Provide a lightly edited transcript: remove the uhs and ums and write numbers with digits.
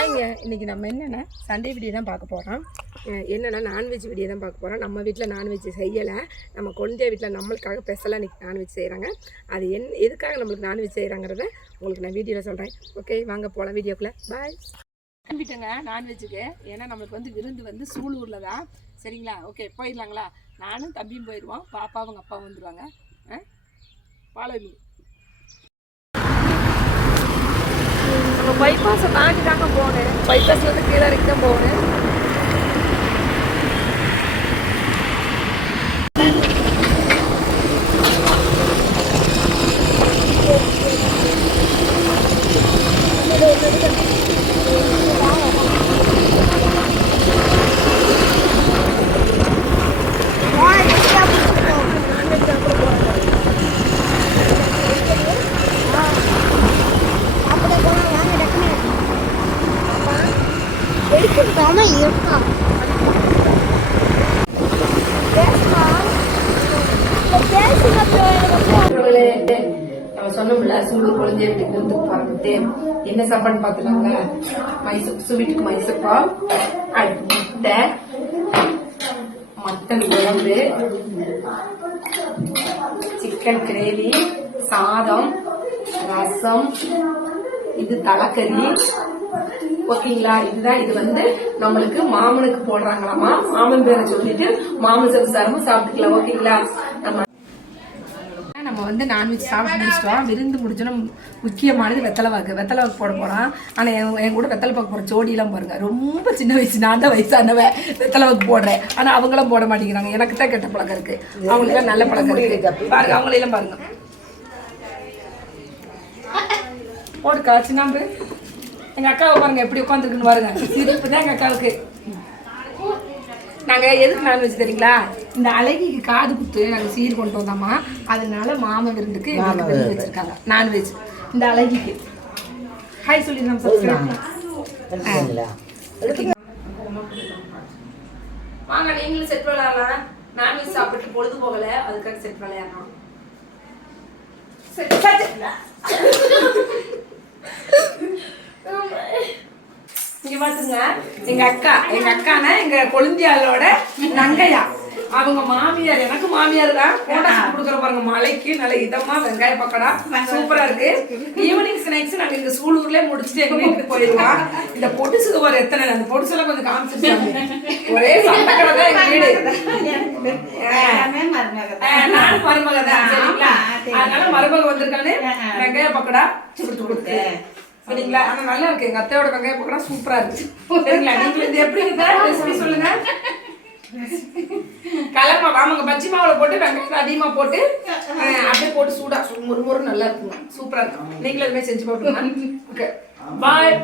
ஹாய்ங்க, இன்றைக்கி நம்ம என்னென்னா சண்டே வீடியோ தான் பார்க்க போகிறோம். என்னென்னா நான்வெஜ் வீடியோ தான் பார்க்க போகிறோம். நம்ம வீட்டில் நான்வெஜ் செய்யலை, நம்ம குழந்தைய வீட்டில் நம்மளுக்காக ஸ்பெஷலாக இன்றைக்கி நான்வெஜ் செய்கிறாங்க. அது எதுக்காக நம்மளுக்கு நான்வெஜ் செய்கிறாங்கிறத உங்களுக்கு நான் வீடியோவில் சொல்கிறேன். ஓகே, வாங்க போகலாம் வீடியோக்குள்ளே. பாய். கிளம்பிட்டேங்க நான்வெஜ்ஜுக்கு. ஏன்னா நம்மளுக்கு வந்து விருந்து வந்து சூலூரில் தான். சரிங்களா? ஓகே, போயிடலாங்களா? நானும் தம்பியும் போயிடுவோம், பாப்பா அவங்க அப்பா வந்துடுவாங்க. பாலமி நம்ம பைபாஸை தாண்டி தாங்க போகணும். பைபாஸ் வந்து கீழே வரைக்கும் தான் போகணும். நம்ம சொன்னோம்ல சூடு குழந்தைய வீட்டுக்கு வந்து பார்த்துட்டு என்ன சாப்பாடு பார்த்துட்டாங்க. மைசூர் ஸ்வீட்டுக்கு மைசூர் பால், முட்டை, மட்டன் குழம்பு, சிக்கன் கிரேவி, சாதம், ரசம், இது தலைக்கறி. ஓகேங்களா? இதுதான். இது வந்து நம்மளுக்கு மாமனுக்கு போடுறாங்களாமா. மாமன் பேரை சொல்லிட்டு மாமன் சம்சாரமும் சாப்பிட்டுக்கலாம். ஓகேங்களா? நம்ம வந்து நான்வெஜ் சாப்பிட்டு முடிச்சிட்டோம். விருந்து முடிச்சோன்னா முக்கியமானது வெத்தலை போட போகிறோம். ஆனால் என் கூட வெத்தலை பாக்கு போகிற ஜோடியெல்லாம் பாருங்க, ரொம்ப சின்ன வயசு. நான் தான் வயசானவன் வெத்தலை பாக்கு போடுறேன், ஆனால் அவங்களாம் போட மாட்டேங்கிறாங்க. எனக்கு தான் கெட்ட பழக்கம் இருக்கு, அவங்களுக்குலாம் நல்ல பழக்கம் இருக்கு. பாருங்க, அவங்களெல்லாம் பாருங்க. போடுக்கா சின்னாம்பு. எங்கள் அக்காவை பாருங்க எப்படி உட்காந்துருக்குன்னு பாருங்க. சிரிப்பு தான் எங்கள் அக்காவுக்கு. நாங்கள் எதுக்கு நான்வெஜ் தெரியுங்களா? இந்த அழகிக்கு காது குத்து நாங்கள் சீர் கொண்டு வந்தோமா, அதனால மாம விருந்துக்கு விருந்து வச்சிருக்காங்க நான்வெஜ். இந்த அழகிக்கு ஹாய் சொல்லி நம்ம வாங்க, நீங்களும் செட் விளையாடலாம். நான்வெஜ் சாப்பிட்டு பொழுது போகல, அதுக்காக செட் விளையாடலாம். இங்க பாத்துங்க, எங்க அக்கானா எங்க கொழுந்தியாளோட நங்கையா. அவங்க மாமியார், எனக்கு மாமியார் தான். போட்டோ கொடுக்குற பாருங்க. மலைக்கு நல்ல இதமா வெங்காய பக்கடா சூப்பரா இருக்கு. ஈவினிங் ஸ்நாக்ஸ் நாங்க இங்க சூலூர்லயே முடிச்சுட்டு எங்க வீட்டுக்கு போயிடுவோம். இந்த பொட்டுசுக்கு ஒரு எத்தனை, அந்த பொட்டுசுல கொஞ்சம் காமிச்சிருக்காங்க. ஒரே சண்டக்கடை தான் எங்க வீடு. நானும் மருமக தான். சரிங்களா? அதனால மருமக வந்திருக்கானே வெங்காய பக்கடா சுட்டு கொடுத்து. சரிங்களா? ஆனா நல்லா இருக்கு. எங்க அத்தையோட வெங்காய பக்கடா சூப்பரா இருக்கு. சரிங்களா? நீங்க இது எப்படி ரெசிபி சொல்லுங்க. கலர் மாவு, ஆமாங்க, பஜ்ஜி மாவுல போட்டு வெங்காயத்தை அதிகமா போட்டு அப்படியே போட்டு சூடா முறு நல்லா இருக்குங்க. சூப்பரா இருக்கும். நீங்களும் அதுமாதிரி செஞ்சு போட்டுருங்க. ஓகே, பாய்.